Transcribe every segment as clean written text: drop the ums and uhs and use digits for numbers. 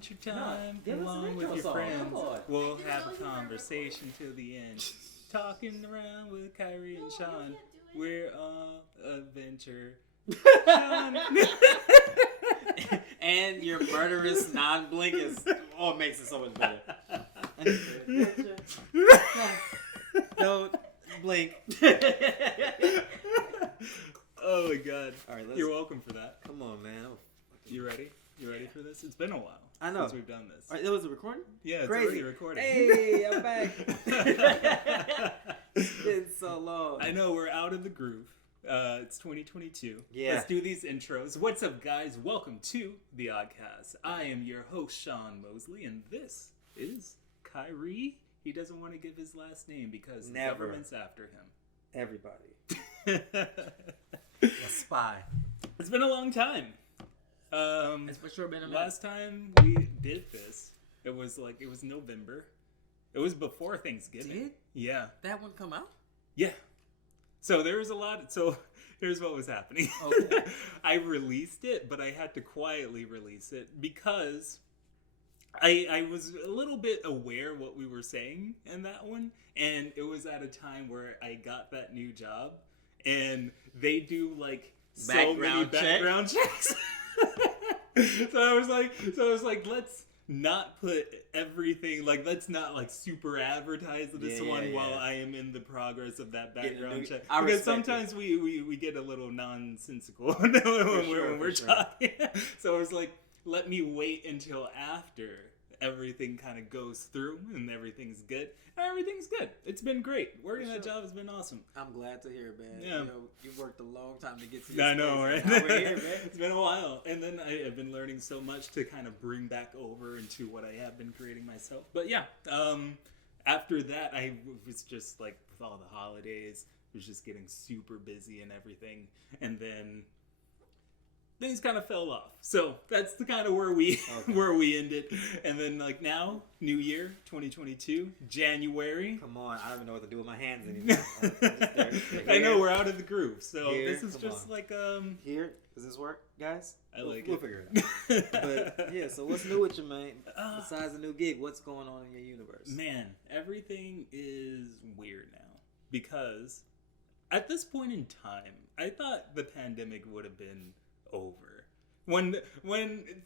want your time give us an along intro with your song. friends. Come on. We'll have a conversation till the end. Talking around with Kyrie and Sean. We're on adventure. Sean. And your murderous non-blink is what makes it so much better. Don't blink. Oh my god. All right, You're welcome for that. Come on, man. You ready? You ready for this? It's been a while I know. since we've done this. All right, it was a recording? Yeah, it's Crazy. already recording. Hey, I'm back. It's been so long. I know, we're out of the groove. It's 2022. Yeah. Let's do these intros. What's up, guys? Welcome to the OddCasts. I am your host, Sean Mosley, and this is Kyrie. He doesn't want to give his last name because the government's after him. Everybody. A spy. It's been a long time. It's for sure been a minute. Last time we did this, it was November. It was before Thanksgiving. Did? Yeah. That one come out? Yeah. So there was a lot. So here's what was happening. Okay. I released it, but I had to quietly release it because I was a little bit aware what we were saying in that one, and it was at a time where I got that new job, and they do like so many background checks. So I was like, let's not put everything, like, let's not like super advertise this one while I am in the progress of that background check. Because sometimes we get a little nonsensical when we're talking. So I was like, let me wait until after everything kind of goes through and everything's good. And everything's good. It's been great. Working that job has been awesome. I'm glad to hear, man. Yeah. You know, you've worked a long time to get to this I know, right? Now we're here, man. It's been a while. And then I've been learning so much to kind of bring back over into what I have been creating myself. But yeah, after that, I was just like, with all the holidays, was just getting super busy and everything. And then things kind of fell off. So that's the kind of where we ended. And then like now, New Year, 2022, January. Come on, I don't even know what to do with my hands anymore. I know, we're out of the groove. So Here, this is just like Here, does this work, guys? We'll figure it out. But yeah, so what's new with you, man? Besides the new gig, what's going on in your universe? Man, everything is weird now because at this point in time, I thought the pandemic would have been over. When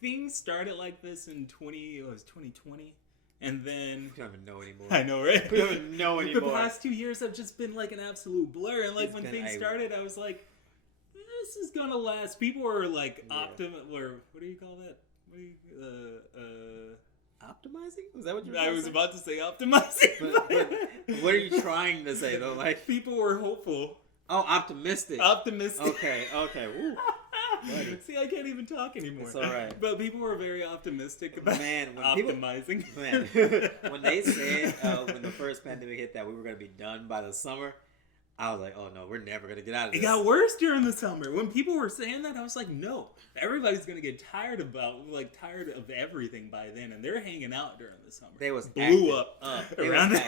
things started like this in 2020, and then we don't even know anymore. I know, right? We don't even know anymore. The past 2 years have just been like an absolute blur, and like when things started, I was like, this is gonna last. People were like or what do you call that? What do you optimizing? Was that what you were I was about to say optimizing. But what are you trying to say though? Like, people were hopeful. Oh, optimistic. Okay. Woo. See, I can't even talk anymore. It's all right. But people were very optimistic about optimizing. When they said when the first pandemic hit that we were going to be done by the summer, I was like, oh no, we're never going to get out of this. It got worse during the summer. When people were saying that, I was like, no, everybody's going to get tired of everything by then, and they're hanging out during the summer. They was blew up around it.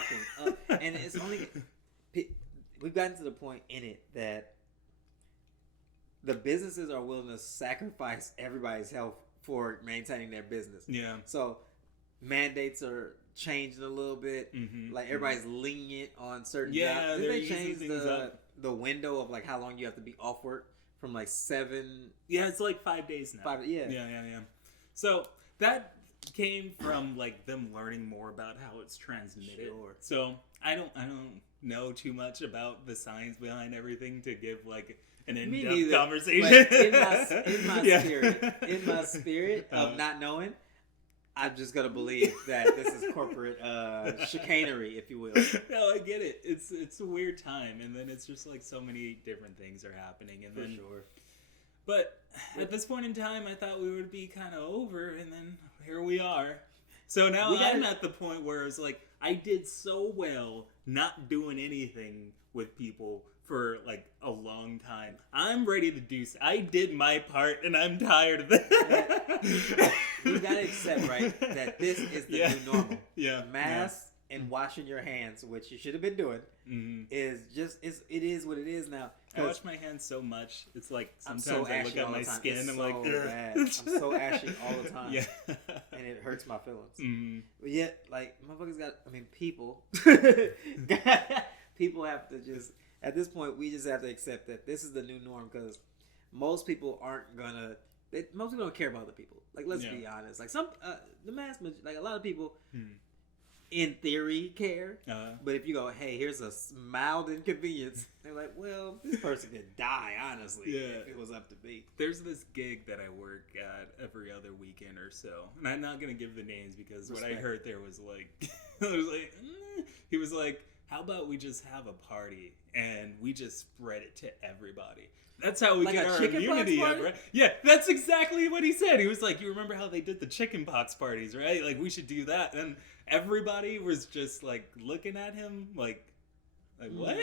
And it's only we've gotten to the point in it that the businesses are willing to sacrifice everybody's health for maintaining their business. Yeah. So mandates are changing a little bit. Mm-hmm. Like everybody's lenient on certain jobs. Yeah, Did they change the window of like how long you have to be off work from like 7? Yeah, it's like 5 days now. 5, yeah. Yeah. So that came from like them learning more about how it's transmitted. Sure. So I don't know too much about the science behind everything to give like an in-depth conversation. In my spirit of not knowing, I'm just gonna believe that this is corporate chicanery, if you will. No, I get it. It's a weird time, and then it's just like so many different things are happening, and then. Sure. But at this point in time, I thought we would be kind of over, and then here we are. So now I'm at the point where it's like I did so well not doing anything with people for like a long time. I'm ready to do. I did my part, and I'm tired of it. You gotta accept, right, that this is the new normal. Yeah, masks and washing your hands, which you should have been doing, is just it is what it is now. I wash my hands so much. It's like sometimes so I look at my skin and I'm like, bad. I'm so ashy all the time. Yeah, and it hurts my feelings. Mm. But yet, like, motherfuckers got, I mean, people have to just, at this point, we just have to accept that this is the new norm, because most people aren't gonna, most people don't care about other people. Like, let's be honest. Like, like, a lot of people, in theory, care. But if you go, hey, here's a mild inconvenience, they're like, well, this person could die, honestly, if it was up to me. There's this gig that I work at every other weekend or so, and I'm not gonna give the names because what I heard there was like, he was like, how about we just have a party and we just spread it to everybody? That's how we like get our immunity up, right? Yeah, that's exactly what he said. He was like, you remember how they did the chicken pox parties, right? Like, we should do that. And everybody was just like looking at him like what?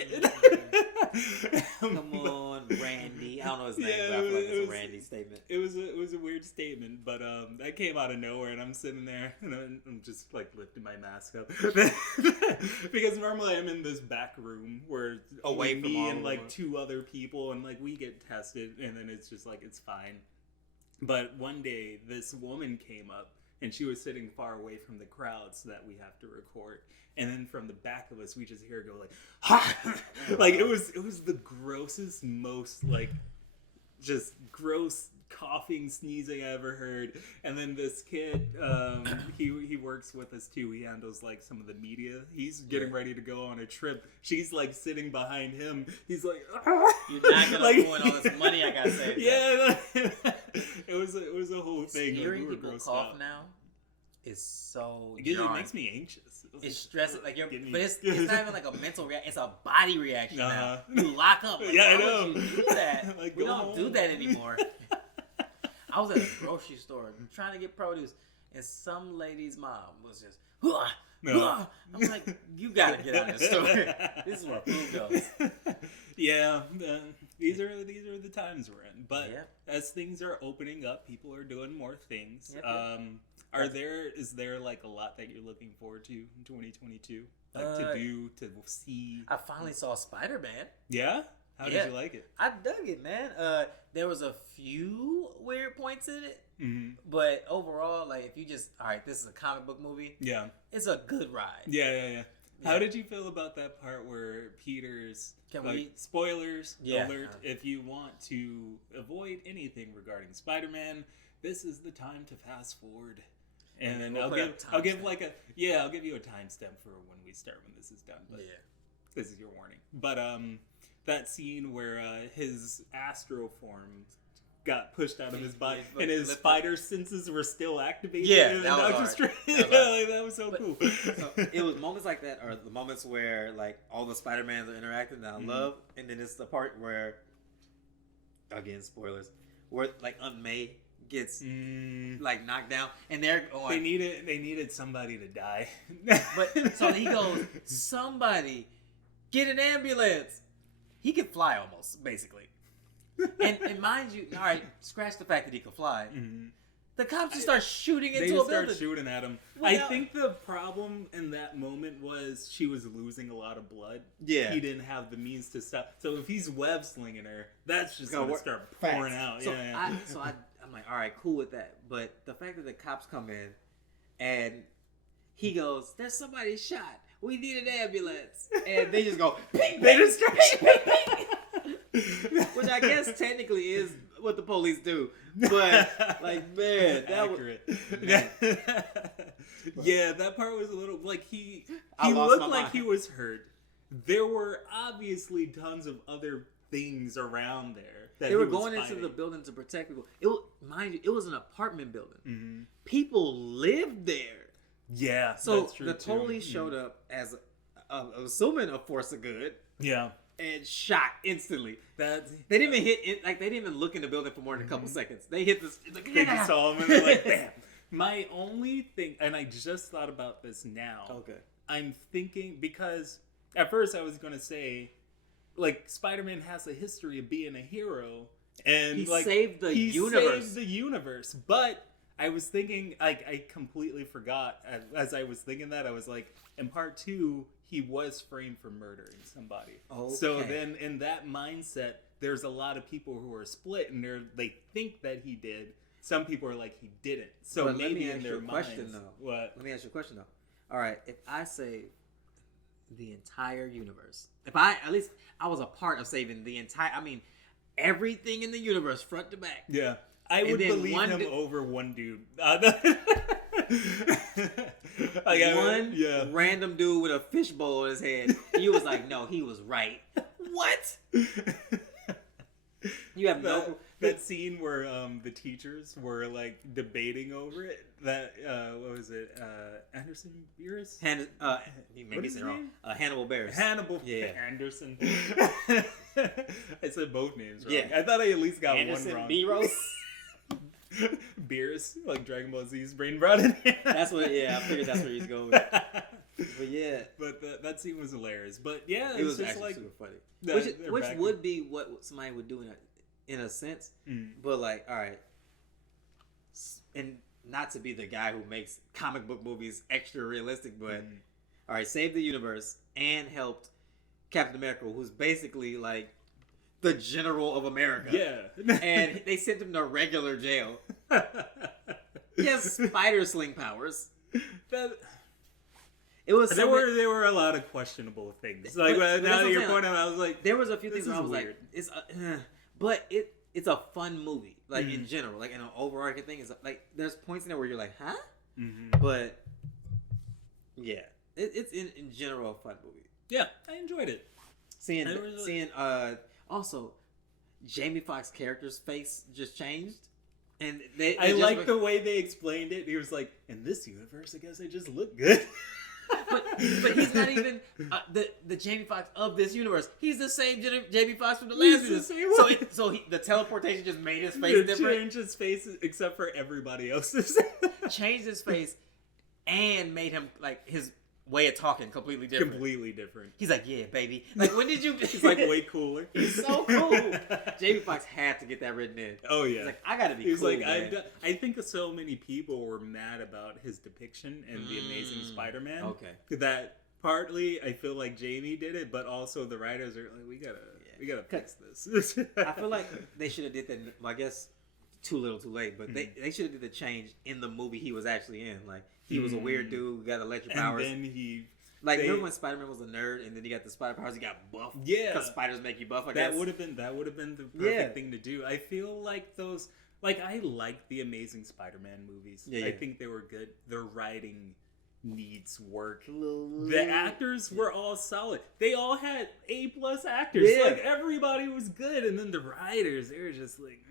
Come on, Randy. I don't know his name, but I feel like it's a Randy statement. It was a weird statement, but that came out of nowhere, and I'm sitting there and I'm just like lifting my mask up because normally I'm in this back room where away from me and like two other people, and like we get tested, and then it's just like it's fine. But one day this woman came up, and she was sitting far away from the crowd so that we have to record. And then from the back of us, we just hear her go like, ha! Like, it was the grossest, most, like, just gross coughing, sneezing I ever heard. And then this kid, he works with us too. He handles, like, some of the media. He's getting ready to go on a trip. She's, like, sitting behind him. He's like, ah! You're not gonna like, ruin all this money I got saved. Yeah, it was a whole thing. Hearing like, we people cough out. Now is so it makes me anxious. It's stressing, like but it's not even like a mental reaction. It's a body reaction now. You lock up. Like, I know. You do that. Like, we don't do that anymore. I was at a grocery store trying to get produce, and some lady's mom was just, I'm like, you gotta get out of this store. This is where food goes. Yeah, these are the times we're in. But as things are opening up, people are doing more things. Is there like a lot that you're looking forward to in 2022? Like to see? I finally saw Spider-Man. Yeah? How did you like it? I dug it, man. There was a few weird points in it. Mm-hmm. But overall, like, if you just, all right, this is a comic book movie. Yeah. It's a good ride. Yeah. How did you feel about that part where Peter's, spoilers alert, if you want to avoid anything regarding Spider-Man, this is the time to fast forward. And then I'll give you a timestamp for when we start when this is done. But this is your warning. But that scene where his astral form got pushed out of his body and his spider senses were still activated. Yeah, that was Strange. That was so cool. So it was moments like that, or the moments where like all the Spider-Mans are interacting that I love, and then it's the part where, again, spoilers, where like Aunt May gets like knocked down, and they're going. They needed somebody to die. But so he goes, somebody get an ambulance. He could fly almost, basically. And mind you, all right, scratch the fact that he could fly. Mm-hmm. The cops just start shooting into a building. They start shooting at him. I think the problem in that moment was she was losing a lot of blood. Yeah. He didn't have the means to stop. So if he's web slinging her, that's just going to start pouring out. So I'm like, all right, cool with that. But the fact that the cops come in and he goes, there's somebody shot. We need an ambulance. And they just go, ping, they just start ping. Which I guess technically is what the police do. But, like, man, that accurate. Yeah, that part was a little, like, he looked like he was hurt. There were obviously tons of other things around there. They were going into the building to protect people. Mind you, it was an apartment building. Mm-hmm. People lived there. Yeah, so that's true. The police showed up as, assuming a force of good. Yeah. And shot instantly. They didn't even hit it. Like, they didn't even look in the building for more than a couple seconds. They hit this. Like, they just saw him and they're like, bam. My only thing, and I just thought about this now. Okay. I'm thinking, because at first I was going to say, like, Spider-Man has a history of being a hero. And he saved the universe. But I was thinking, like, I completely forgot. As I was thinking that, I was like, in part 2, he was framed for murdering somebody. Okay. So then in that mindset, there's a lot of people who are split, and they think that he did. some people are like he didn't. So but maybe let me in ask their you a question minds, though. what? Let me ask you a question though. All right, if I save the entire universe, if I at least I was a part of saving the entire, I mean, everything in the universe, front to back. Yeah, I would believe him over one dude. One random dude with a fishbowl in his head. You was like, no, he was right. What? You have that scene where the teachers were like debating over it. That what was it? Anderson Beers? You made me say wrong. Hannibal Bears. Hannibal Anderson. I said both names wrong. Yeah. I thought I at least got Anderson one wrong. Beers. Beers, like Dragon Ball Z's brain brought in. That's what. Yeah, I figured that's where he's going with it. But yeah, but that scene was hilarious. But yeah, it was just actually like super funny. Which would be what somebody would do in a sense. But like, all right, and not to be the guy who makes comic book movies extra realistic, but all right, saved the universe and helped Captain America, who's basically like the general of America. Yeah. And they sent him to regular jail. He has spider sling powers. It was there were a lot of questionable things. Like now that you're pointing out, I was like, there was a few things where I was weird. like, but it's a fun movie. Like in general, like in an overarching thing, it's like there's points in there where you're like, huh? But yeah, it's in general a fun movie. Yeah, I enjoyed it. Seeing also Jamie Foxx's character's face just changed, and I like the way they explained it. He was like, "In this universe, I guess I just look good." but he's not even the Jamie Foxx of this universe. He's the same Jamie Foxx from the last universe. So the teleportation just made his face different. Changed his face except for everybody else's. Changed his face and made him like his way of talking completely different. Completely different. He's like, yeah, baby. Like, when did you? He's like way cooler. He's so cool. Jamie Foxx had to get that written in. Oh yeah. He's like, I gotta be. He's cool, like, man. I think so many people were mad about his depiction in the Amazing Spider-Man. Okay. That partly I feel like Jamie did it, but also the writers are like, we gotta fix this. I feel like they should have did that. Well, I guess too little, too late. But they should have did the change in the movie he was actually in. Like he was a weird dude who got electric powers. And then he. Like, remember when Spider-Man was a nerd and then he got the spider powers, he got buff? Yeah. Because spiders make you buff, I guess. That would have been the perfect thing to do. I feel like those... Like, I like the Amazing Spider-Man movies. Yeah. I think they were good. Their writing needs work. The actors were all solid. They all had A+ actors. Yeah. Like, everybody was good. And then the writers, they were just like...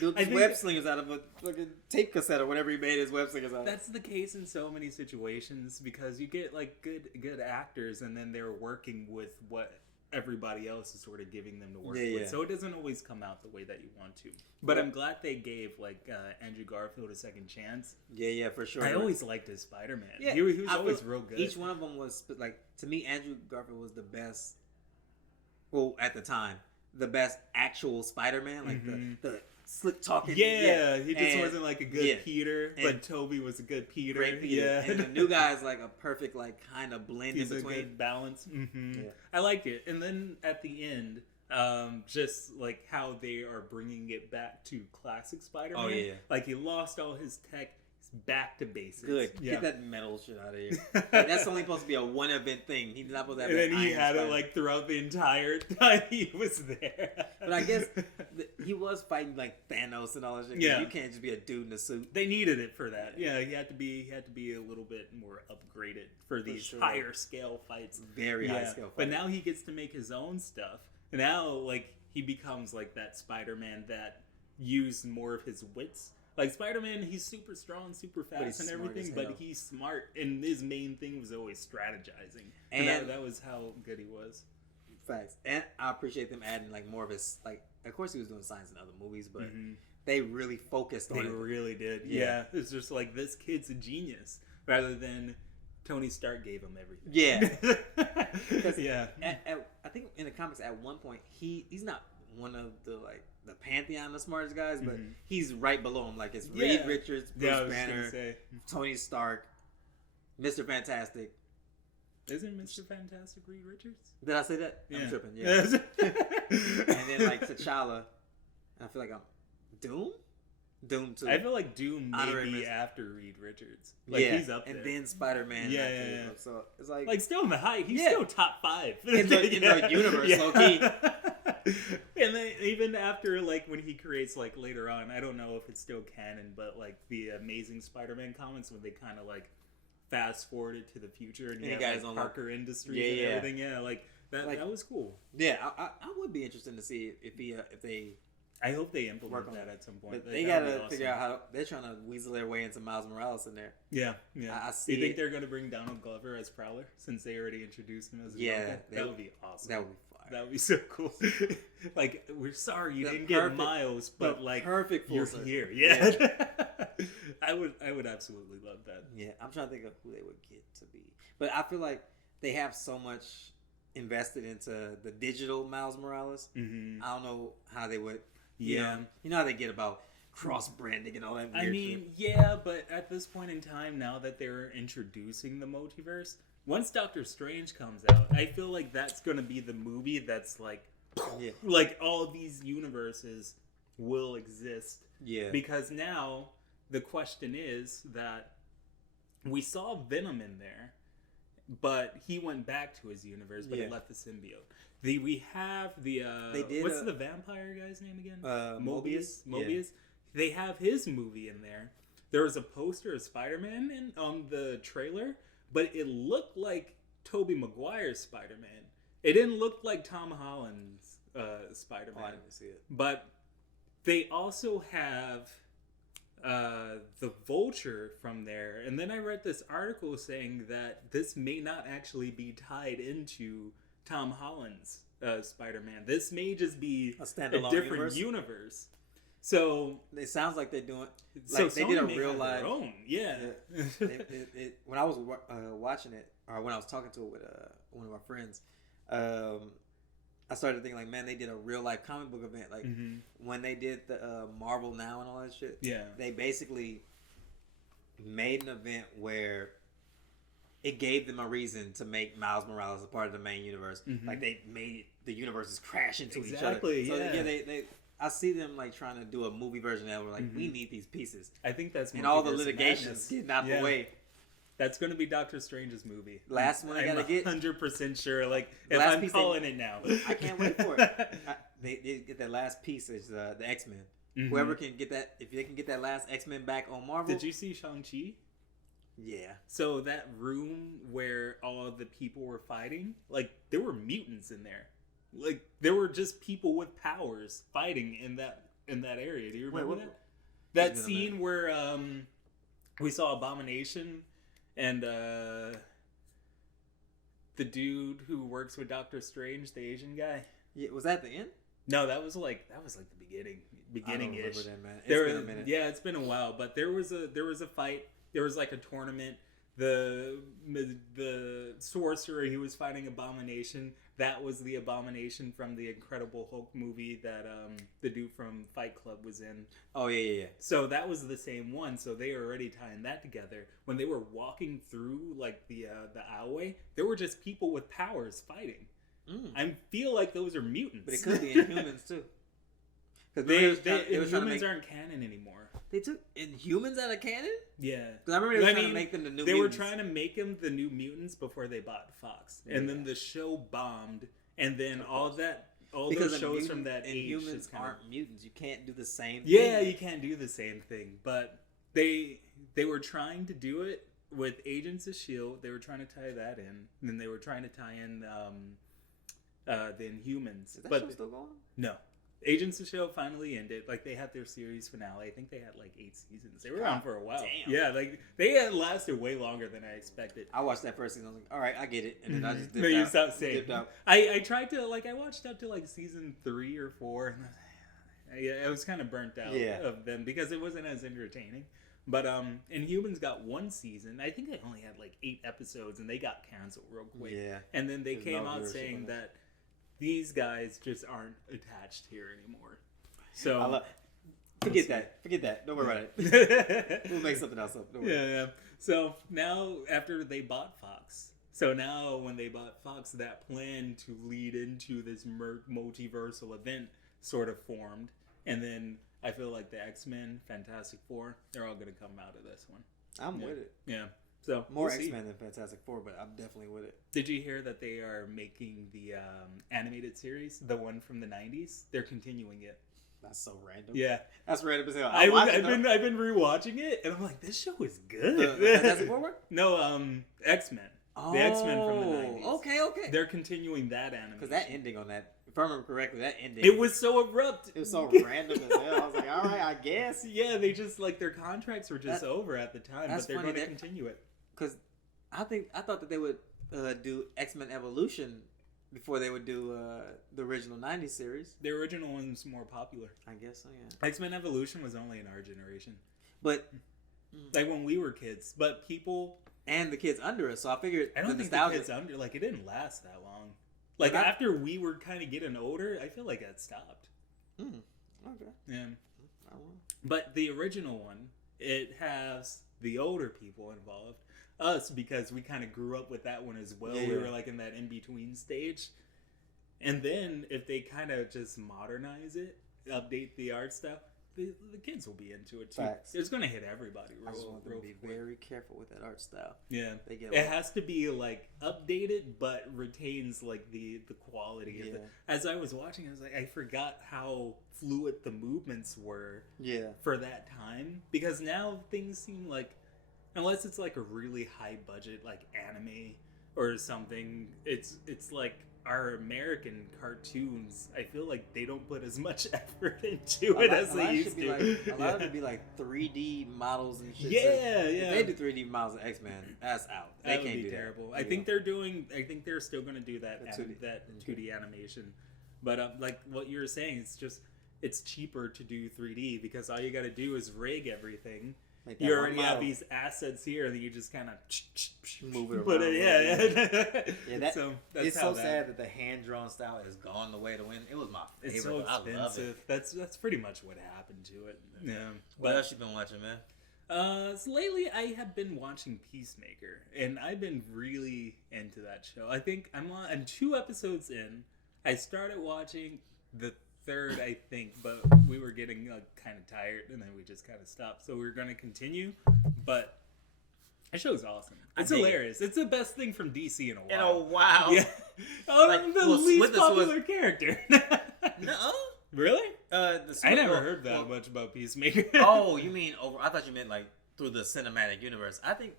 Dude, web slingers out of a fucking tape cassette or whatever he made his web slingers out of. That's the case in so many situations because you get like good actors and then they're working with what everybody else is sort of giving them to work with. So it doesn't always come out the way that you want to. But I'm glad they gave like Andrew Garfield a second chance. Yeah, for sure. I always liked his Spider-Man. Yeah, he was always real good. Each one of them was like, to me, Andrew Garfield was the best. Well, at the time, the best actual Spider-Man, like the slick talking. Yeah, he just wasn't like a good Peter, but Toby was a good Peter. Great Peter. Yeah, and the new guy is like a perfect, like kind of blend in between. A good balance. Yeah. I liked it, and then at the end, just like how they are bringing it back to classic Spider-Man. Oh yeah, like he lost all his tech. Back to basics. Good. Get that metal shit out of here. Like, that's only supposed to be a one event thing. He's not supposed to have. And then he had it like throughout the entire time he was there. But I guess he was fighting like Thanos and all that shit. Yeah. You can't just be a dude in a suit. They needed it for that. Yeah, he had to be a little bit more upgraded for these higher scale fights. Very high scale fights. But now he gets to make his own stuff. Now like he becomes like that Spider-Man that used more of his wits. Like, Spider-Man, he's super strong, super fast and everything, but he's smart, and his main thing was always strategizing. And that was how good he was. Facts. And I appreciate them adding, like, more of his, like, of course he was doing science in other movies, but they really focused on it. They really did. Yeah. It's just like, this kid's a genius, rather than Tony Stark gave him everything. Yeah. I think in the comics, at one point, he's not one of the, like, the pantheon of smartest guys, but he's right below him. Like, it's Reed Richards, Bruce Banner, Tony Stark, Mr. Fantastic. Isn't Mr. Fantastic Reed Richards? Did I say that? Yeah. I'm tripping, yeah. And then, like, T'Challa I feel like I'm Doom. Doom too. I feel like Doom may be after Reed Richards. Like he's up there. And then Spider-Man. Yeah. So it's like still in the height. He's still top 5 in the universe. Low key. And then even after like when he creates like later on, I don't know if it's still canon, but like the Amazing Spider-Man comics when they kind of like fast forwarded to the future and you have guys like on Parker Industries and everything. Yeah, like that. Like, that was cool. Yeah, I would be interested to see if they. I hope they implement that at some point. But they gotta figure out how they're trying to weasel their way into Miles Morales in there. Yeah. I see. You think they're gonna bring Donald Glover as Prowler since they already introduced him as a Joker? That would be awesome. That would be fire. That would be so cool. Like, we're sorry you didn't get Miles, but like perfect you're here. Yeah. I would absolutely love that. Yeah, I'm trying to think of who they would get to be, but I feel like they have so much invested into the digital Miles Morales. Mm-hmm. I don't know how they would. Yeah, you know how they get about cross branding and all that. Weird shit. Yeah, but at this point in time, now that they're introducing the multiverse, once Doctor Strange comes out, I feel like that's going to be the movie that's like, like all these universes will exist. Yeah, because now the question is that we saw Venom in there, but he went back to his universe, but he left the symbiote. We have the what's the vampire guy's name again? Mobius. Yeah. They have his movie in there. There was a poster of Spider-Man on the trailer, but it looked like Tobey Maguire's Spider-Man. It didn't look like Tom Holland's Spider-Man. Oh, I didn't see it. But they also have the Vulture from there. And then I read this article saying that this may not actually be tied into Tom Holland's Spider-Man. This may just be a different universe. So it sounds like they're doing like they did a real live. Yeah. When I was watching it, or when I was talking to it with one of our friends, I started thinking like, man, they did a real life comic book event. Like when they did the Marvel Now and all that shit. Yeah. They basically made an event where it gave them a reason to make Miles Morales a part of the main universe. Mm-hmm. Like they made the universes crash into each other. So they I see them like trying to do a movie version of that. We're like, we need these pieces. I think that's and all the litigations getting out the way. That's going to be Doctor Strange's movie. Last one I gotta get. 100% sure. Like if I'm calling it now, I can't wait for it. They get that last piece is the X-Men. Mm-hmm. Whoever can get that, if they can get that last X-Men back on Marvel. Did you see Shang-Chi? Yeah. So that room where all of the people were fighting, like there were mutants in there. Like there were just people with powers fighting in that area. Do you remember that? That scene where we saw Abomination and the dude who works with Doctor Strange, the Asian guy. Yeah, was that the end? No, that was like the beginning-ish. I don't remember that, man. It's been a minute. Yeah, it's been a while, but there was a fight. There was like a tournament. The sorcerer, he was fighting Abomination. That was the Abomination from the Incredible Hulk movie that the dude from Fight Club was in. Oh yeah. So that was the same one. So they were already tying that together. When they were walking through like the aisleway, there were just people with powers fighting. I feel like those are mutants, but it could be Inhumans too. Because Inhumans aren't canon anymore. They took Inhumans out of canon? Yeah. Because I remember they were trying to make them the new mutants. They were trying to make them the new mutants before they bought Fox. Yeah. And then the show bombed. And then all those shows from that age. Inhumans aren't mutants. You can't do the same thing. Yeah, you can't do the same thing. But they were trying to do it with Agents of S.H.I.E.L.D. They were trying to tie that in. And then they were trying to tie in the Inhumans. Is that show still going? No. Agents of S.H.I.E.L.D. finally ended. Like, they had their series finale. I think they had, like, 8 seasons. They were on for a while. Damn. Yeah, like, they had lasted way longer than I expected. I watched that first season. I was like, all right, I get it. And then I just dipped out. You stopped saying. I tried to, like, I watched up to, like, season 3 or 4. And I was kind of burnt out of them because it wasn't as entertaining. But Inhumans got 1 season. I think they only had, like, 8 episodes, and they got canceled real quick. Yeah. And then they came out saying that these guys just aren't attached here anymore. So forget that. Don't worry about it. We'll make something else up. Don't worry. Yeah. So now after they bought Fox, when they bought Fox, that plan to lead into this multiversal event sort of formed, And then I feel like the X-Men, Fantastic Four, they're all going to come out of this one. I'm with it. Yeah. So more X-Men than Fantastic Four, but I'm definitely with it. Did you hear that they are making the animated series, the one from the 90s? They're continuing it. That's so random. Yeah. That's random as hell. I've been rewatching it, and I'm like, this show is good. The Fantastic Four? No, X-Men. The X-Men from the 90s. Okay. They're continuing that animation. Because that ending on that, if I remember correctly, that ending. It was so abrupt. It was so random as hell. I was like, all right, I guess. Yeah, they just, like, their contracts were just over at the time, but they're going to continue it. Because I thought that they would do X-Men Evolution before they would do the original 90s series. The original one's more popular. I guess so, yeah. X-Men Evolution was only in our generation. But... like, when we were kids. But people... And the kids under us, so I figured... I don't think the kids under... Like, it didn't last that long. Like, after we were kind of getting older, I feel like that stopped. Okay. Yeah. But the original one, it has the older people involved. Us, because we kind of grew up with that one as well. Yeah. We were, like, in that in-between stage. And then, if they kind of just modernize it, update the art style... The kids will be into it too. Facts. It's going to hit everybody. I just want them to be very careful with that art style. Yeah, it has to be like updated, but retains like the quality of it. As I was watching, I was like, I forgot how fluid the movements were. Yeah. For that time, because now things seem like, unless it's like a really high budget like anime or something, it's like. Our American cartoons, I feel like they don't put as much effort into it as they used to. A lot of it be like 3D models and shit. Yeah. If they do 3D models of X-Men, that's out. They can't do terrible. That. I think they're still going to do that 2D animation. But like what you were saying, it's cheaper to do 3D because all you got to do is rig everything. You already have these assets here that you just kind of move it around. But it's so sad that the hand-drawn style has gone the way to win. It was my favorite. It's so expensive. I love it. That's pretty much what happened to it. Yeah. What else you been watching, man? So lately I have been watching Peacemaker, and I've been really into that show. I think I'm 2 episodes in. I started watching the 3rd, I think, but we were getting kind of tired, and then we just kind of stopped. So we're going to continue, but that show's awesome. It's hilarious. It's the best thing from DC in a while. Yeah. The least popular character. No. Really? I never heard that much about Peacemaker. Oh, you mean over? I thought you meant like through the cinematic universe. I think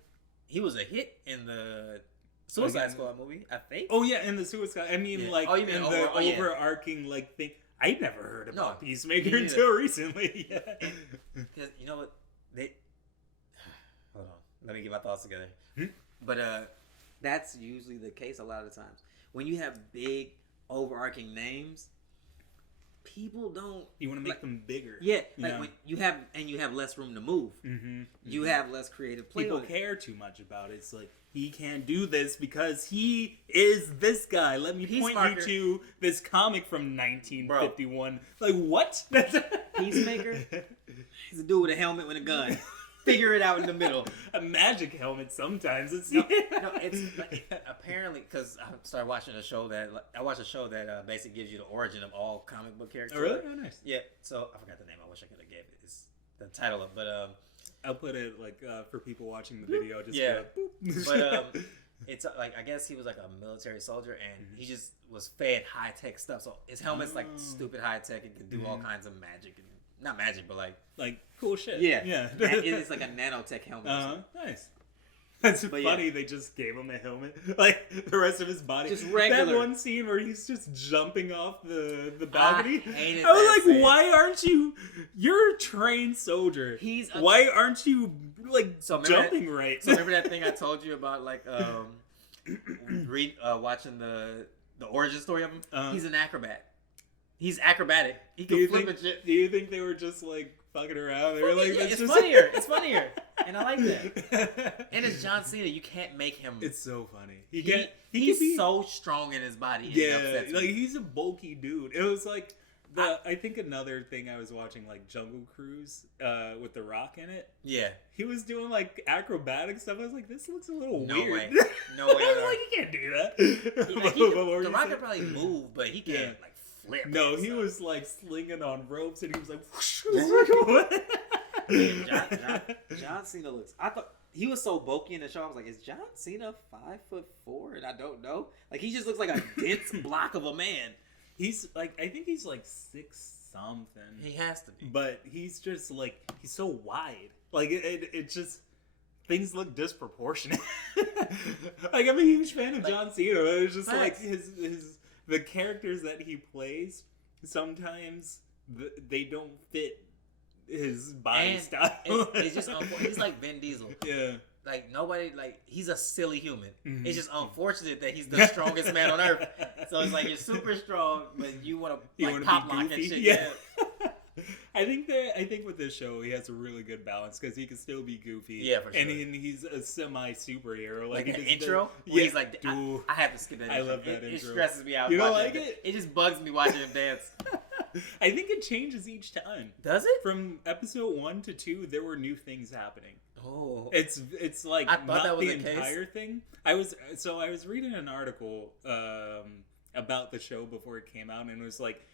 he was a hit in the Suicide Squad movie. I think. Oh yeah, in the Suicide. I mean, like you mean in the overarching like thing. I never heard about Peacemaker until recently. Yeah. Because you know what? Hold on. Let me get my thoughts together. But that's usually the case a lot of the times. When you have big, overarching names, people don't... You want to make them bigger. Yeah. When you have less room to move. You have less creative play. People care too much about it. It's like, he can't do this because he is this guy. Let me point you to this comic from 1951. Bro. Like, what? Peacemaker? He's a dude with a helmet with a gun. Figure it out in the middle. A magic helmet sometimes. It's like, apparently, because I started watching a show that... I watched a show that basically gives you the origin of all comic book characters. Oh, really? Oh, nice. Yeah. So, I forgot the name. I wish I could have gave it. It's the title of it, but... I'll put it like for people watching the video. Just but it's like I guess he was like a military soldier, and he just was fed high tech stuff. So his helmet's like stupid high tech and can do all kinds of magic and not magic, but like cool shit. Yeah. It's like a nanotech helmet. Nice. That's funny. They just gave him a helmet, like the rest of his body. Just regular. That one scene where he's just jumping off the balcony. I was like, why aren't you? You're a trained soldier. Why aren't you like jumping right? So remember that thing I told you about, like watching the origin story of him? He's an acrobat. He's acrobatic. He can flip and shit. Do you think they were just like fucking around? They were like, it's funnier. It's funnier. And I like that. And it's John Cena. You can't make him. It's so funny. He's so strong in his body. Yeah, like he's a bulky dude. It was like I think another thing I was watching, like Jungle Cruise with The Rock in it. Yeah, he was doing like acrobatic stuff. I was like, this looks a little weird. No way. I was like, you can't do that. The Rock can probably move, but he can't like flip. No, he was like slinging on ropes, and he was like. John Cena looks. I thought he was so bulky in the show. I was like, is John Cena 5'4"? And I don't know. Like he just looks like a dense block of a man. He's like, I think he's like 6 something. He has to be. But he's just like, he's so wide. Like it just things look disproportionate. Like I'm a huge fan of John Cena. But it's just like the characters that he plays. Sometimes they don't fit his body style. It's just he's like Vin Diesel. Yeah. Like nobody, like he's a silly human. Mm-hmm. It's just unfortunate that he's the strongest man on earth. So it's like you're super strong, but you want to like pop lock and shit. Yeah. I think with this show he has a really good balance because he can still be goofy. Yeah, for sure. And he's a semi superhero. Like an intro, where he's like, I have to skip that. I intro. love that intro. It stresses me out. You don't like it? It just bugs me watching him dance. I think it changes each time. Does it? From episode 1 to 2, there were new things happening. Oh, it's like I thought not that was the the entire case. thing. I was reading an article about the show before it came out, and it was like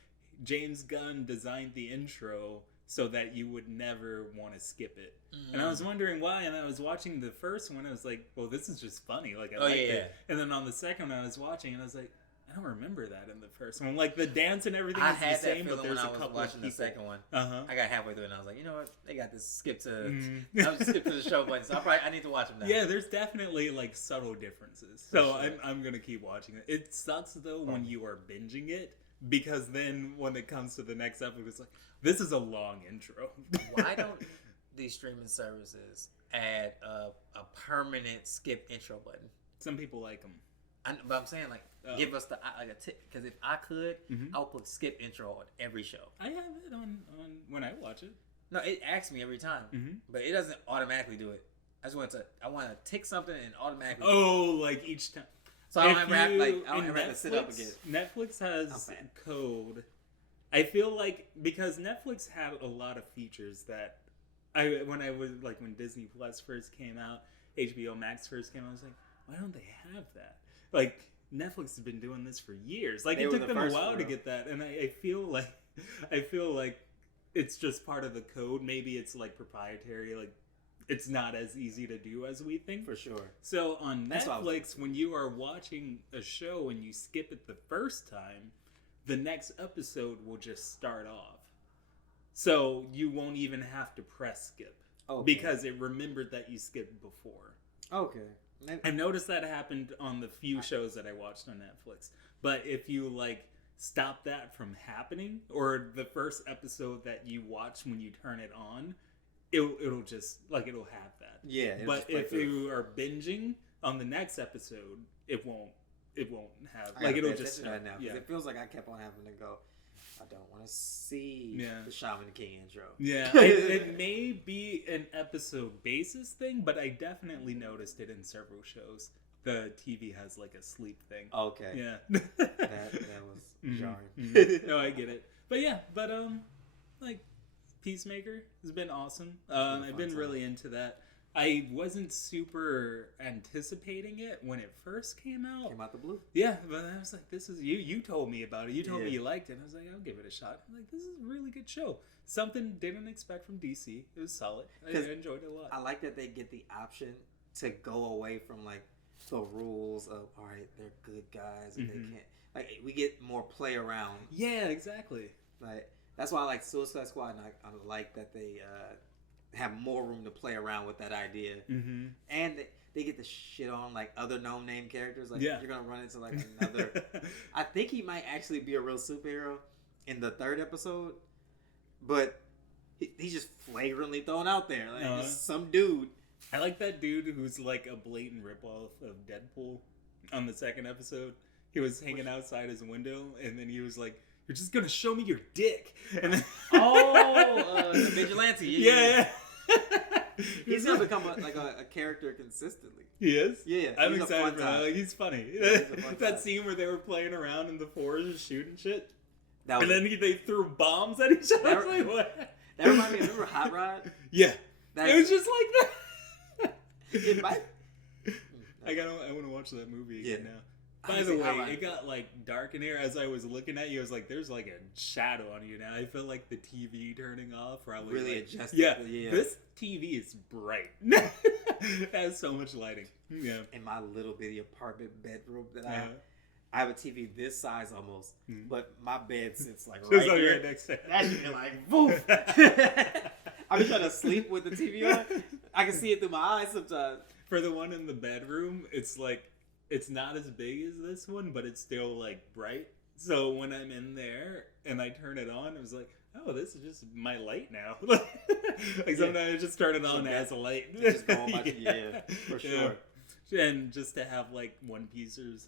James Gunn designed the intro so that you would never want to skip it. And I was wondering why, and I was watching the first one, I was like, well, this is just funny. Like I liked it. And then on the second one I was watching, and I was like, I don't remember that in the first one. Like the dance and everything is the same, but there's a couple watching of the second one. Uh-huh. I got halfway through and I was like, you know what? They got this skip to the show button, so I need to watch them now. Yeah, there's definitely like subtle differences. So sure. I'm gonna keep watching it. It sucks though when you are binging it, because then when it comes to the next episode, it's like, this is a long intro. Why don't these streaming services add a permanent skip intro button? Some people like them. But I'm saying, like, give us like a tip. Because if I could, I'll put skip intro on every show. I have it on when I watch it. No, it asks me every time. But it doesn't automatically do it. I want to tick something and automatically. Oh, like each time. So I don't ever have to sit up again. Netflix has code. I feel like because Netflix had a lot of features that when Disney Plus first came out, HBO Max first came out, I was like, why don't they have that? Like Netflix has been doing this for years. Like it took them a while to get that, and I feel like it's just part of the code. Maybe it's like proprietary. Like it's not as easy to do as we think. For sure. So on Netflix, when you are watching a show and you skip it the first time, the next episode will just start off. So you won't even have to press skip because it remembered that you skipped before. Okay. I've noticed that happened on the few shows that I watched on Netflix. But if you like stop that from happening, or the first episode that you watch when you turn it on, it'll just like it'll have that. Yeah. But if you are binging on the next episode, it won't have like it'll just start. Now, yeah. It feels like I kept on having to go, I don't want to see the Shaman King intro. Yeah, it may be an episode basis thing, but I definitely noticed it in several shows. The TV has like a sleep thing. Okay. Yeah. that was jarring. No, I get it. But yeah, like Peacemaker has been awesome. I've been really into that. I wasn't super anticipating it when it first came out. Came out the blue. Yeah, but I was like, this is you. You told me about it. You told me you liked it. I was like, I'll give it a shot. I'm like, this is a really good show. Something didn't expect from DC. It was solid. I enjoyed it a lot. I like that they get the option to go away from like the rules of, all right, they're good guys and they can't. Like we get more play around. Yeah, exactly. Like that's why I like Suicide Squad, and I like that they have more room to play around with that idea. And they get to shit on like other no-name characters. Like you're gonna run into like another. I think he might actually be a real superhero in the third episode, but he's just flagrantly thrown out there like just some dude. I like that dude who's like a blatant ripoff of Deadpool. On the second episode, he was hanging outside his window, and then he was like, "You're just gonna show me your dick." And then the vigilante. Yeah. He's gonna become a character consistently. He is? Yeah. I'm excited for that. Like, he's funny. That scene where they were playing around in the forest shooting shit. And then they threw bombs at each other. I was like, what? That reminded me, remember Hot Rod? Yeah. It was just like that. It might. I want to watch that movie again now. By the way, it got like dark in here as I was looking at you. I was like, "There's like a shadow on you now." I feel like the TV turning off probably really like, adjusted. Yeah, this TV is bright. It has so much lighting. Yeah. In my little bitty apartment bedroom that I have a TV this size almost, but my bed sits like right here next to it. That should be like, woof. I be trying to sleep with the TV on. I can see it through my eyes sometimes. For the one in the bedroom, it's like, it's not as big as this one, but it's still like bright. So when I'm in there and I turn it on, it was like, oh, this is just my light now. Like sometimes I just turn it on as a light. Just go on for sure. And just to have like One Piece or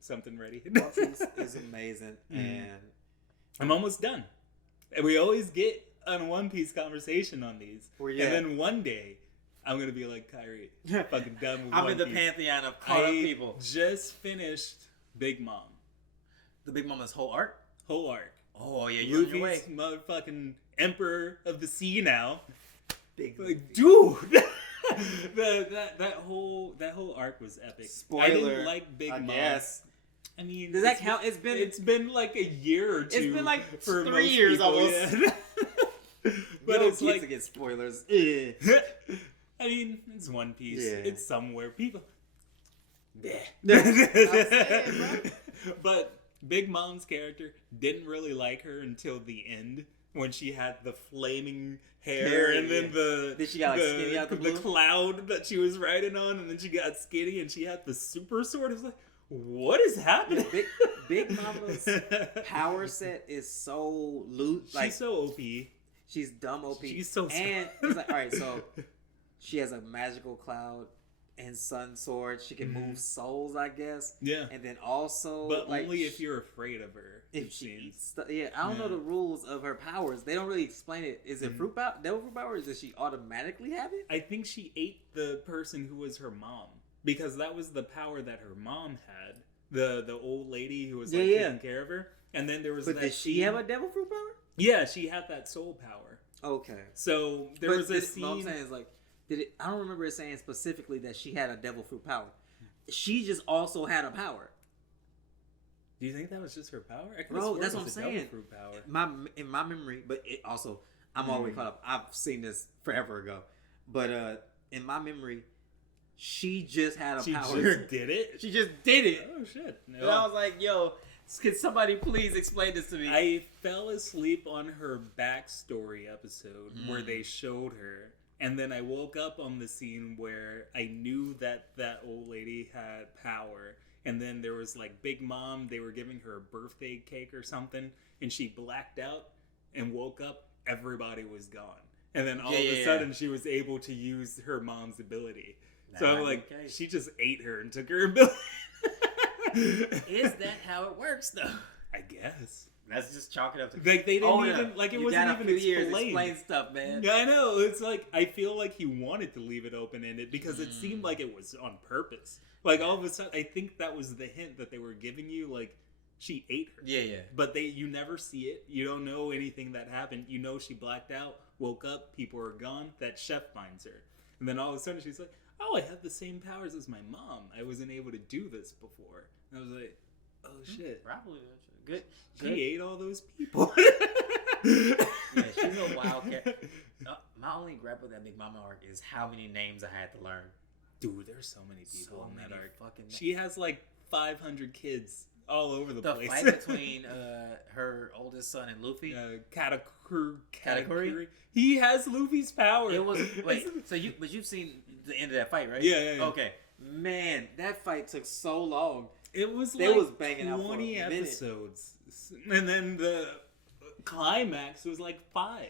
something ready. One Piece is amazing, and I'm almost done. And we always get on a One Piece conversation on these, and then one day I'm gonna be like Kyrie, fucking done with I'm One in the Piece. pantheon of caught up people. Just finished Big Mom. The Big Mama's whole arc. Oh yeah, you're on your way. Luffy's motherfucking Emperor of the Sea now. Big like, dude. that whole arc was epic. Spoiler. I didn't like Big Mom. Yes. I mean, does that count? It's been like a year or two. It's been like for 3 years people, almost. Yeah. But it's like to get spoilers. I mean, it's One Piece. Yeah. It's somewhere. People. Saying, but Big Mom's character didn't really like her until the end when she had the flaming hair and then then she got like skinny out the blue. Cloud that she was riding on, and then she got skinny and she had the super sword. I was like, what is happening? Big Mama's power set is so loose. Like, she's so OP. She's dumb OP. She's so strong. And it's like, all right, so she has a magical cloud and sun sword. She can move souls, I guess. Yeah. And then also, but like, only if you're afraid of her. If she eats I don't know the rules of her powers. They don't really explain it. Is it fruit power, devil fruit power, or does she automatically have it? I think she ate the person who was her mom, because that was the power that her mom had. The old lady who was like taking care of her. And then there was But did she have a devil fruit power? Yeah, she had that soul power. Okay. So there was a scene. What I'm saying is, like, I don't remember it saying specifically that she had a devil fruit power. She just also had a power. Do you think that was just her power? Bro, that's what I'm saying. Fruit power. In my memory, but it also, I'm always caught up. I've seen this forever ago. But in my memory, she just had a power. She just did it? She just did it. Oh, shit. No. And I was like, yo, can somebody please explain this to me? I fell asleep on her backstory episode where they showed her. And then I woke up on the scene where I knew that old lady had power. And then there was like Big Mom, they were giving her a birthday cake or something, and she blacked out and woke up, everybody was gone. And then all of a sudden she was able to use her mom's ability. So I'm like, she just ate her and took her ability. Is that how it works though? I guess. That's just chalk it up to like they didn't even like it wasn't even explained. Explain stuff, man. Yeah, I know. It's like I feel like he wanted to leave it open ended because it seemed like it was on purpose. Like all of a sudden, I think that was the hint that they were giving you. Like she ate her. Yeah. But you never see it. You don't know anything that happened. You know she blacked out, woke up, people are gone. That chef finds her, and then all of a sudden she's like, "Oh, I have the same powers as my mom. I wasn't able to do this before." And I was like, "Oh shit!" Probably good. She ate all those people. Yeah, she's a wild cat. My only gripe with that Big Mama arc is how many names I had to learn. Dude, there's so many people in that arc. She has like 500 kids all over the place. The fight between her oldest son and Luffy. Katakuri. He has Luffy's power. It was but you've seen the end of that fight, right? Yeah. Okay. Man, that fight took so long. It was they like was banging 20 out for episodes, and then the climax was like 5.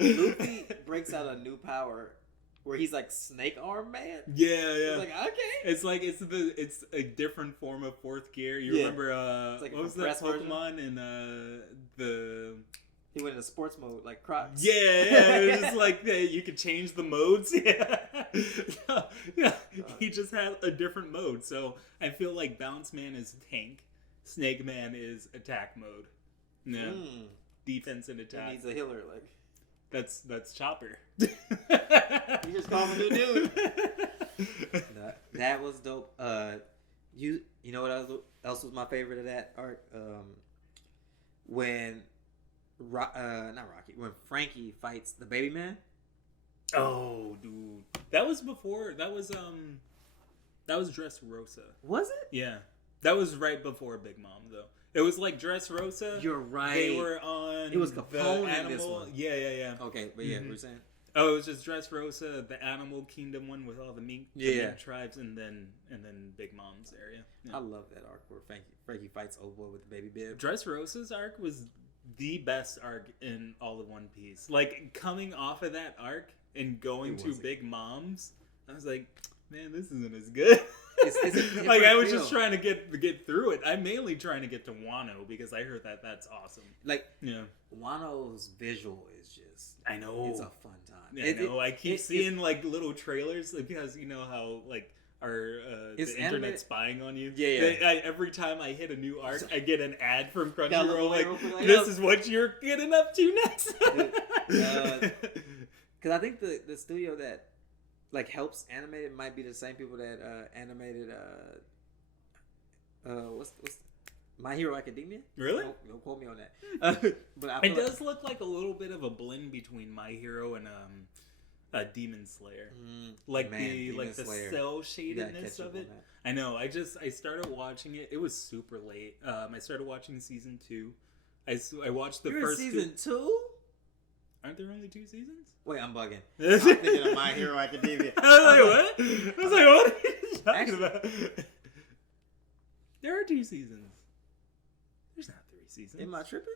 Luffy breaks out a new power where he's like Snake Arm Man. Yeah. It's like, okay. It's a different form of fourth gear. You remember like what was that Pokemon in the he went into sports mode like Crocs. Yeah. It was just like you could change the modes. Yeah. He just had a different mode. So I feel like Bounce Man is tank, Snake Man is attack mode. Yeah. Defense and attack. He needs a healer, like. That's Chopper. You just call him a new dude. That was dope. You You know what else was my favorite of that arc? When not Rocky, when Frankie fights the baby man. Oh, dude, that was before. That was Dressrosa. Was it? Yeah, that was right before Big Mom, though. It was like Dressrosa. You're right. They were on. It was Capone the in this one. Yeah. Okay, but yeah, what were you saying? Oh, it was just Dressrosa, the Animal Kingdom one with all the mink tribes, and then Big Mom's area. Yeah. I love that arc where Frankie fights Old Boy with the baby bib. Dressrosa's arc was the best arc in all of One Piece. Like, coming off of that arc and going to Big Mom's, I was like, man, this isn't as good. It's like, I was just trying to get through it. I'm mainly trying to get to Wano because I heard that's awesome. Like, Wano's visual is just, I know, it's a fun time. Yeah, I know. I keep seeing like little trailers because you know how like our the internet spying on you. Yeah. Every time I hit a new arc, I get an ad from Crunchyroll like, "This is what you're getting up to next." Because I think the studio that like helps animate it might be the same people that animated what's My Hero Academia. Really? Don't quote me on that. But it does look like a little bit of a blend between My Hero and Demon Slayer. The cell shadedness of it. I know. I started watching it. It was super late. I started watching season 2. I watched the first season 2. Aren't there only 2 seasons? Wait, I'm bugging. I'm thinking of My Hero Academia. I was like, what are you talking about? There are 2 seasons. There's not 3 seasons. Am I tripping?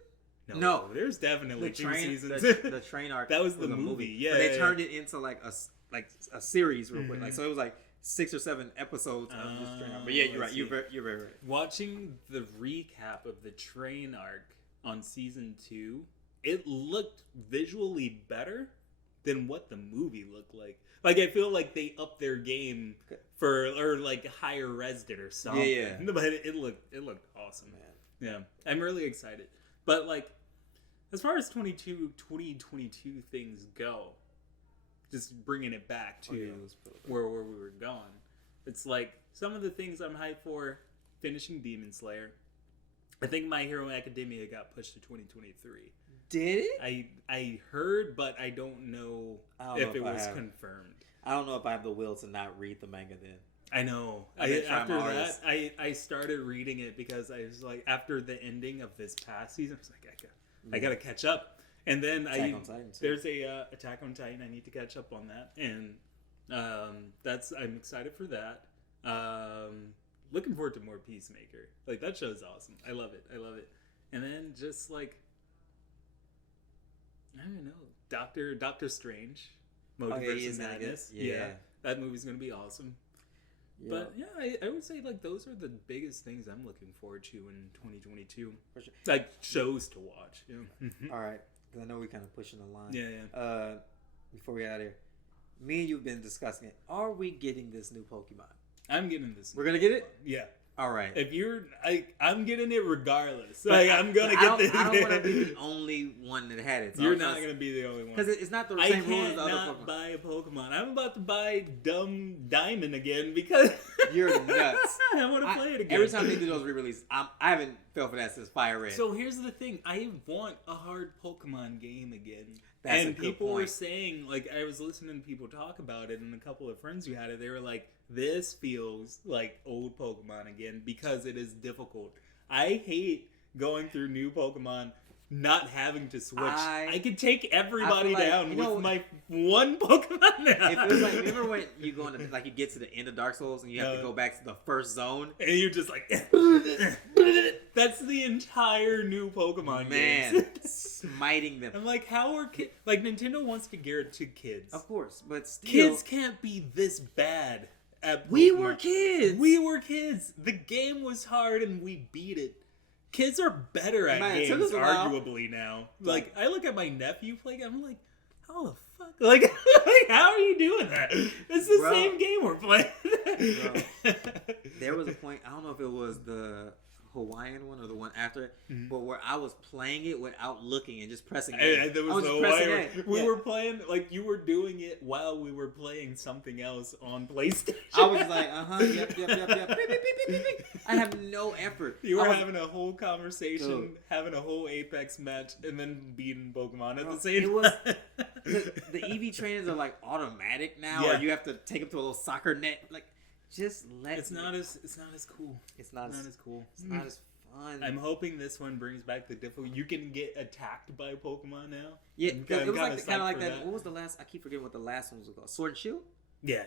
No, there's definitely 2 seasons. The train arc. That was the movie. Yeah, but they turned it into like a series real quick. Like, so it was like 6 or 7 episodes of this train arc. But yeah, you're right. You're very right. Watching the recap of the train arc on season 2, it looked visually better than what the movie looked like. Like, I feel like they upped their game or like higher resed it or something. Yeah. But it looked awesome. Man. Yeah, I'm really excited. But like, as far as 2022 things go, just bringing it back to where we were going, it's like some of the things I'm hyped for: finishing Demon Slayer. I think My Hero Academia got pushed to 2023. Did it? I heard, but I don't know if it was confirmed. I don't know if I have the will to not read the manga then. I know. After that, I started reading it because I was like, after the ending of this past season, I was like, I gotta catch up. And then there's a Attack on Titan. I need to catch up on that, and I'm excited for that. Looking forward to more Peacemaker. Like, that show's awesome. I love it. And then just like, I don't know, Doctor Strange, Multiverse of Madness. Yeah, that movie's gonna be awesome. Yeah. But yeah, I would say like those are the biggest things I'm looking forward to in 2022. For sure. Like shows to watch. Yeah. All right, because I know we're kind of pushing the line. Yeah. Before we get out of here, me and you've been discussing it. Are we getting this new Pokemon? I'm getting this. We're gonna get it. Yeah. All right. If you're, I'm getting it regardless. Like, I'm gonna get this. I don't want to be the only one that had it. So you're not gonna be the only one because it's not the same rule as the other Pokemon. I can't buy a Pokemon. I'm about to buy Dumb Diamond again because you're nuts. I want to play it again. Every time they do those re-releases, I haven't fell for that since Fire Red. So here's the thing: I want a hard Pokemon game again. That's and people were saying, like, I was listening to people talk about it, and a couple of friends who had it, they were like, this feels like old Pokemon again because it is difficult. I hate going through new Pokemon, not having to switch. I could take everybody down with my one Pokemon now. It feels like, remember when you go into, like, you get to the end of Dark Souls and you have to go back to the first zone? And you're just like, that's the entire new Pokemon game. Smiting them. I'm like, how are kids? Like, Nintendo wants to gear it to kids. Of course, but still. Kids can't be this bad at Pokemon. We were kids. The game was hard and we beat it. Kids are better at games, arguably, now. Like, I look at my nephew play, I'm like, how the fuck? Like how are you doing that? It's the same game we're playing. There was a point, I don't know if it was the Hawaiian one or the one after it, but where I was playing it without looking and just pressing There was no way. We were playing, like, you were doing it while we were playing something else on PlayStation. I was like, yep. Beep, beep, beep. I have no effort. You were having a whole conversation, having a whole Apex match, and then beating Pokemon at the same time. The EV trainers are like automatic now, or you have to take them to a little soccer net. Like, just let. It's not as cool. It's not as cool. It's not as fun. I'm hoping this one brings back the difficulty. You can get attacked by Pokemon now. Yeah, it was like kind of like that. What was the last? I keep forgetting what the last one was called. Sword and Shield. Yeah.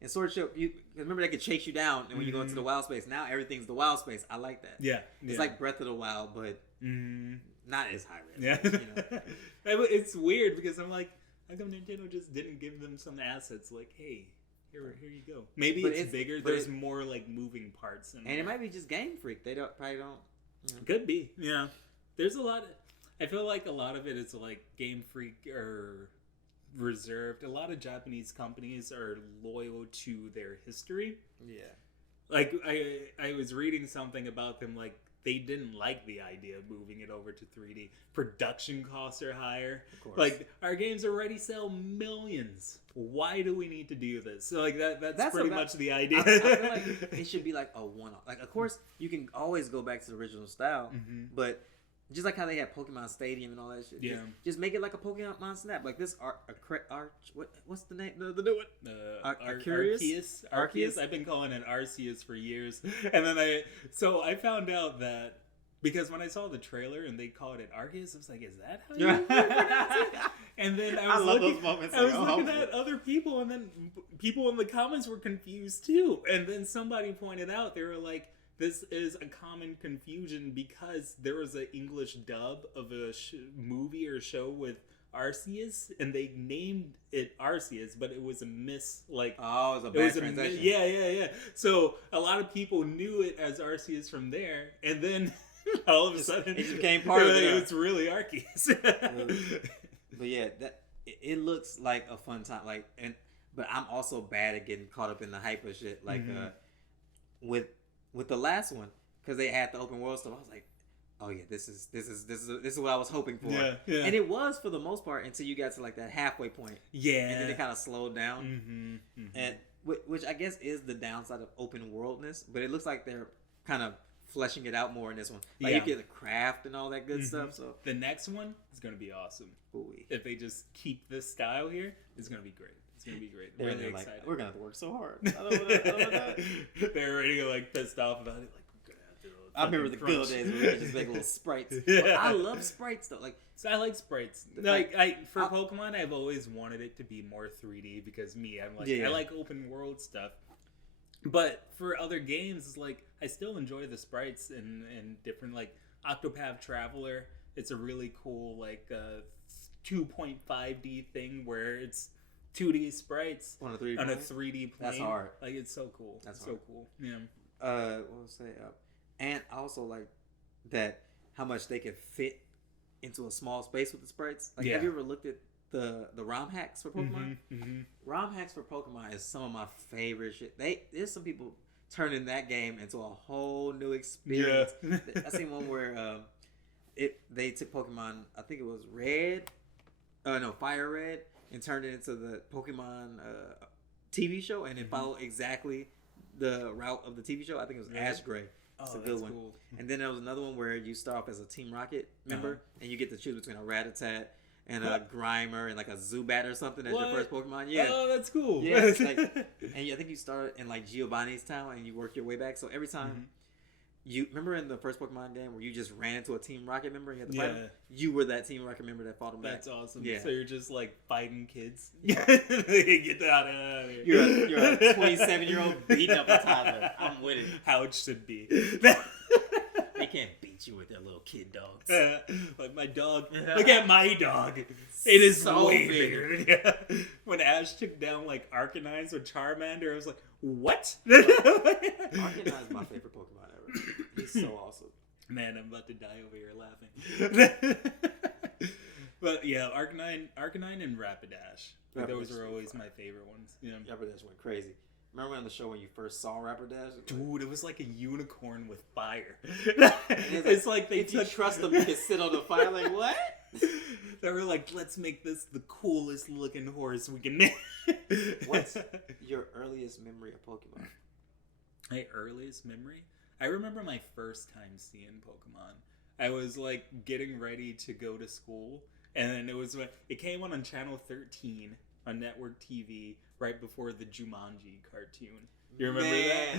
And Sword and Shield, you remember they could chase you down, and when you go into the wild space, now everything's the wild space. I like that. Yeah. It's like Breath of the Wild, but not as high risk. Yeah. It's weird because I'm like, how come Nintendo just didn't give them some assets? Like, hey, here you go. Maybe it's bigger. There's more like moving parts, and it might be just Game Freak. They probably don't. Could be. Yeah. There's a lot. I feel like a lot of it is like Game Freak or reserved. A lot of Japanese companies are loyal to their history. Yeah. Like I was reading something about them, like they didn't like the idea of moving it over to 3D. Production costs are higher. Of course. Like our games already sell millions. Why do we need to do this? So like that's pretty much the idea. I feel like it should be like a one-off. Like, of course, you can always go back to the original style, but just like how they had Pokemon Stadium and all that shit. Yeah. Just make it like a Pokemon Snap. Like this what's the name? The new one? Arceus. I've been calling it Arceus for years. And then I found out that because when I saw the trailer and they called it Arceus, I was like, is that how you pronounce it? And then I was looking at other people, and then people in the comments were confused too. And then somebody pointed out, they were like, this is a common confusion because there was an English dub of a movie or show with Arceus, and they named it Arceus, but it was a it was a bad translation. Yeah. So a lot of people knew it as Arceus from there, and then all of a sudden it became part of it. It's really Arceus. But yeah, it looks like a fun time. But I'm also bad at getting caught up in the hype of shit. Like with the last one, because they had the open world stuff, I was like, oh yeah, this is what I was hoping for. Yeah. And it was for the most part until you got to like that halfway point. Yeah. And then it kind of slowed down. And which I guess is the downside of open worldness, but it looks like they're kind of fleshing it out more in this one. Like you get the craft and all that good stuff. So the next one is gonna be awesome. Ooh-wee. If they just keep this style here, it's gonna be great. It's gonna be great. They're really like, excited. we're gonna have to work so hard. I don't know. They're already like pissed off about it. Like, we're gonna have to. I remember the good old days where we could just make little sprites. Yeah. But I love sprites though. Like, so I like sprites. For Pokemon, I've always wanted it to be more 3D because I like open world stuff. But for other games, it's like I still enjoy the sprites and different, like Octopath Traveler. It's a really cool 2.5D thing where it's 2D sprites on a 3D plane. That's hard. Like it's so cool. That's so cool. Yeah. What was I say? And I also like that how much they can fit into a small space with the sprites. Like, have you ever looked at the ROM hacks for Pokemon? ROM hacks for Pokemon is some of my favorite shit. There's some people turning that game into a whole new experience. Yeah. I seen one where they took Pokemon, I think it was Fire Red, and turned it into the Pokemon TV show, and it followed exactly the route of the TV show. I think it was Ash Gray. It's a good one. Cool. And then there was another one where you start off as a Team Rocket member, and you get to choose between a Rattata and a Grimer and like a Zubat or something as your first Pokemon. Yeah. Oh, that's cool. Yeah. And I think you start in like Giovanni's town and you work your way back. So every time you remember in the first Pokemon game where you just ran into a Team Rocket member and you had to fight him? You were that Team Rocket member that fought him back. That's awesome. Yeah. So you're just like fighting kids. Get out of here. You're a 27-year-old beating up a toddler. I'm with it. How it should be. They can't beat you with their little kid dogs. Like my dog. Look at my dog. It is so way bigger. Yeah. When Ash took down like Arcanines with Charmander, I was like, what? Arcanine is my favorite Pokemon ever. He's so awesome. Man, I'm about to die over here laughing. But yeah, Arcanine and Rapidash. Those are always my favorite ones. Yeah. Rapidash went crazy. Remember on the show when you first saw Rapper Dash? Dude, it was like a unicorn with fire. It's like they if you trust them, you can sit on the fire. Like, what? They were like, let's make this the coolest looking horse we can make. What's your earliest memory of Pokemon? My earliest memory? I remember my first time seeing Pokemon. I was like getting ready to go to school, and it came on channel 13 on network TV right before the Jumanji cartoon. You remember that?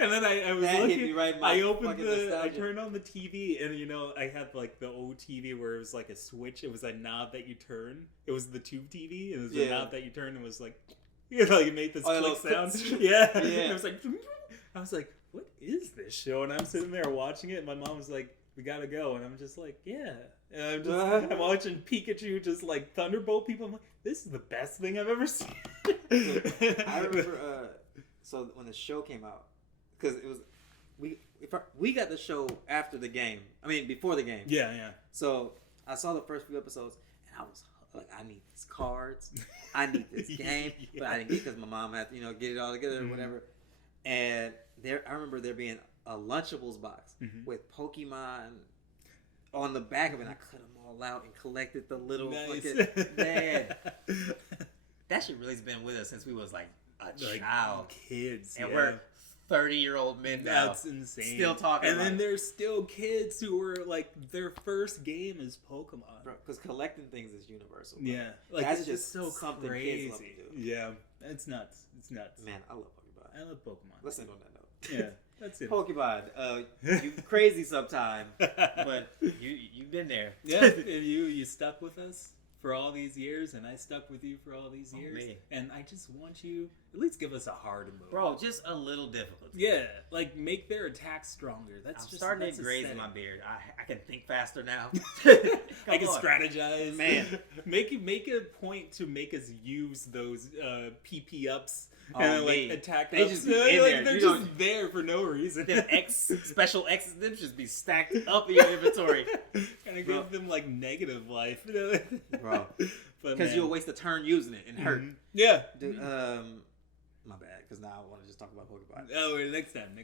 And then I was that looking. Hit me right I opened I turned on the TV, and I had like the old TV where it was like a switch. It was a knob that you turn. It was the tube TV, and it was a knob that you turn, and it was like, it made this click sound. Yeah. It was like, I was like, what is this show? And I'm sitting there watching it, and my mom was like, we gotta go, and I'm just like, yeah. And I'm watching Pikachu just like thunderbolt people. I'm like, this is the best thing I've ever seen. I remember, so when the show came out, because it was we got the show after the game. I mean, before the game. Yeah. So I saw the first few episodes, and I was like, I need these cards, I need this game, but I didn't get because my mom had to, get it all together or whatever. And I remember there being a Lunchables box with Pokemon on the back of it. And I cut them all out and collected the little fucking man. That shit really's been with us since we was like a child, kids, and we're 30-year-old men now. That's insane. Still talking. And then there's still kids who are like their first game is Pokemon. Because collecting things is universal. Bro. Yeah, like that's it's just so something crazy. Kids love to do. Yeah, it's nuts. It's nuts. Man, I love Pokemon. I love Pokemon. Let's end on that note. Yeah, that's it. Pokemon, you crazy sometime, but you've been there. Yeah, and you stuck with us for all these years, and I stuck with you for all these years. And I just want you at least give us a hard move, bro. Just a little difficult. Yeah, like make their attacks stronger. I'm starting to graze in my beard. I can think faster now. I can strategize, man. Make a point to make us use those PP ups. And attack they ups. Just be in there. They're just there for no reason. Them special X's, them just be stacked up in your inventory. Kind of give them like negative life, bro. Because you'll waste a turn using it and hurt. Yeah, dude. My bad. Because now I want to just talk about Pokemon. Oh, next time.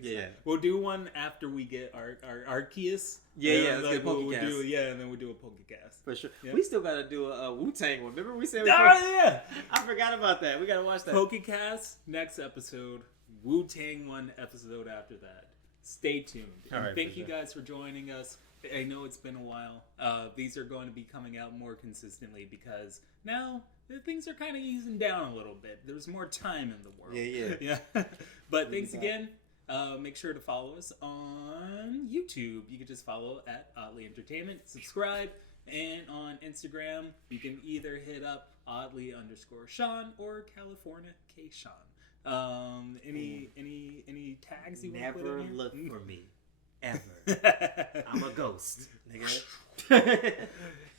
We'll do one after we get our Arceus. Yeah. Let's get a Pokecast. And then we'll do a Pokecast. For sure. Yeah. We still got to do a Wu-Tang one. Remember we said yeah. I forgot about that. We got to watch that. Pokecast, next episode. Wu-Tang one episode after that. Stay tuned. Thank you guys for joining us. I know it's been a while. These are going to be coming out more consistently because now things are kind of easing down a little bit. There's more time in the world. Yeah. But thanks again. Make sure to follow us on YouTube. You can just follow at Oddly Entertainment. Subscribe. And on Instagram, you can either hit up Oddly_Sean or CaliforniaKSean. Any tags you want to put in here? Never look for me. Ever. I'm a ghost, nigga.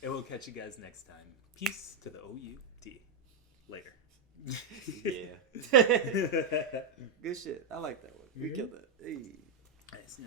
And we'll catch you guys next time. Peace to the OUT. Later. Yeah. Good shit. I like that one. We killed that. Hey. Nice.